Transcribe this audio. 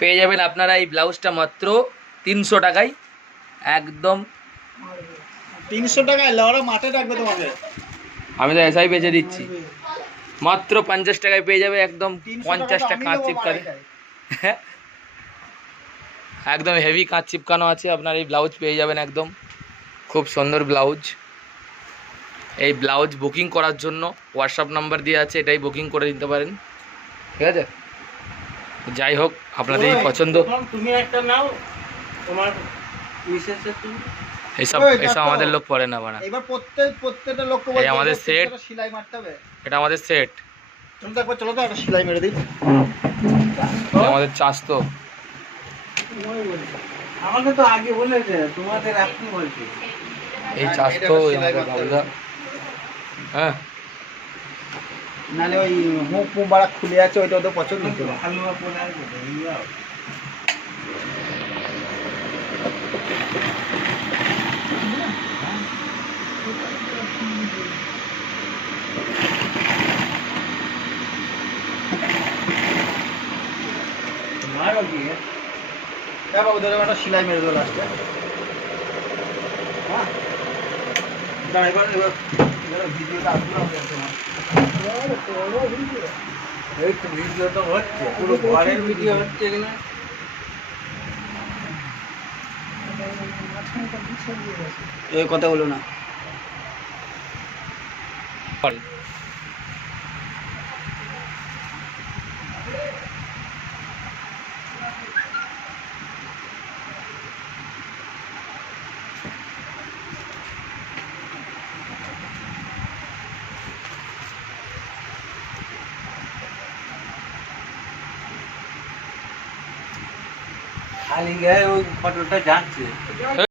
পেয়ে যাবেন আপনারা এই ব্লাউজটা মাত্র তিনশো টাকায়। একদম। তিনশো টাকায় লড়া ডাকবে তোমাকে। আমি তো এসআই বেচে দিচ্ছি। মাত্র পঞ্চাশ টাকায় পেয়ে যাবে একদম পঞ্চাশটা কাঁচ চিপকানি একদম হেভি কাঁচ চিপকানো আছে আপনার এই ব্লাউজ পেয়ে যাবেন একদম। খুব সুন্দর ব্লাউজ। এই ব্লাউজ বুকিং করার জন্য হোয়াটসঅ্যাপ নাম্বার দিয়ে আছে এটাই বুকিং করে নিতে পারেন। ঠিক আছে? যাই হোক আপনাদের পছন্দ। তুমি একটা নাও তোমার মিসেসের তুমি এইসব এইসব আমাদের লোক পরে না বানা এবার প্রত্যেক প্রত্যেকটা লোক এই আমাদের set। সেলাই মারতে হবে। এটা আমাদের সেট চলো তো একবার চলো তো একটা সেলাই মেরে দিই। আমাদের চাষ তো। আমাকে তো আগে বলেছে তোমাদের এখন বলছে। এই চাষ তো। হ্যাঁ। নাহলে ওই মুখ মুখ বাড়া খুলে আছে ওইটা ওদের পছন্দ হচ্ছে না। হালুয়া পরে আসবে তো, মারো কি? বাবু ধরে একটা সেলাই মেরে দিল লাস্টে হ্যাঁ। দাঁড়া এবার ভিডিওটা তোমার। এই তো ভিডিও তো হচ্ছে পুরো ঘরের ভিডিও। হচ্ছে কিনা এই কথা বলো না। খালি গায়ে ওই ফটোটা যাচ্ছে